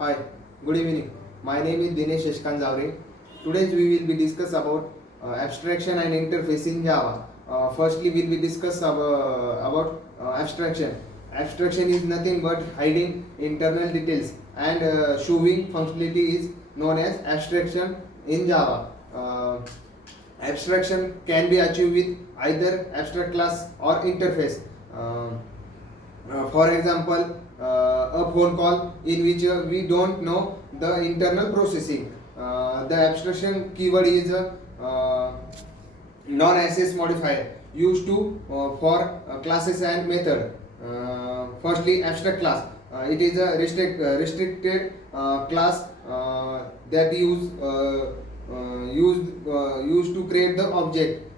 Hi, good evening. My name is Dinesh Shashkan Zavre. Today we will be discuss about abstraction and interface in Java. Firstly, we will be discuss about abstraction. Abstraction is nothing but hiding internal details and showing functionality is known as abstraction in Java. Abstraction can be achieved with either abstract class or interface. For example, a phone call in which we don't know the internal processing. The abstraction keyword is non-access modifier used to for classes and method. Firstly, abstract class. It is a restricted class that used to create the object.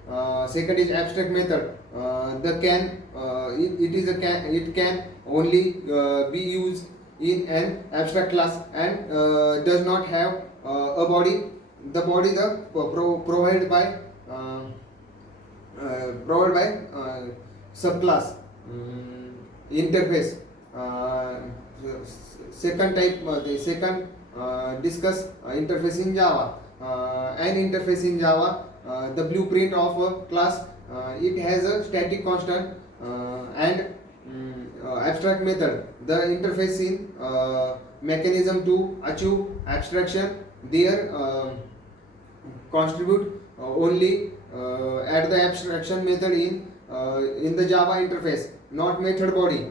Second is abstract method. The can it is a can it can only be used in an abstract class and does not have a body. The body provided by subclass. Interface. Second type, the second discuss interface in Java. An interface in Java, the blueprint of a class. It has a static constant and abstract method. The interface in mechanism to achieve abstraction. There contribute only at the abstraction method in the Java interface, not method body.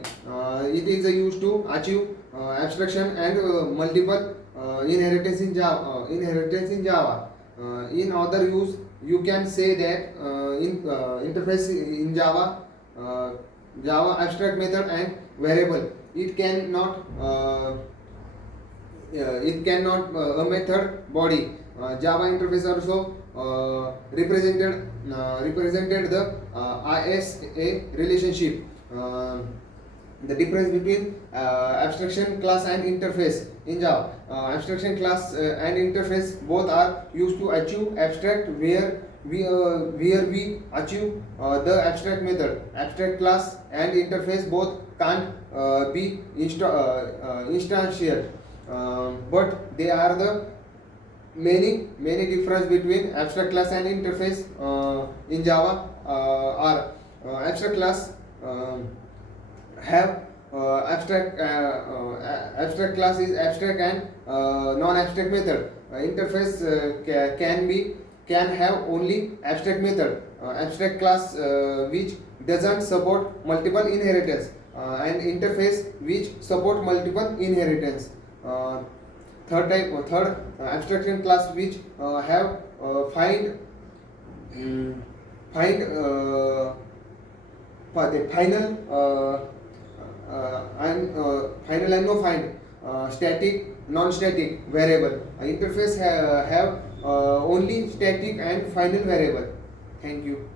It is used to achieve abstraction and multiple inheritance in Java. In other use, you can say that in interface in Java, Java abstract method and variable. It cannot a method body. Java interface also represented the ISA relationship. The difference between abstraction class and interface in Java. Abstraction class and interface both are used to achieve abstract where we achieve the abstract method. Abstract class and interface both can't be instantiated, but they are the many difference between abstract class and interface in Java are abstract class have abstract class is abstract and non-abstract method. Interface can have only abstract method. Abstract class which doesn't support multiple inheritance and interface which support multiple inheritance. Third abstraction class which have find the final and no find, static non-static variable. Interface have only static and final variable. Thank you.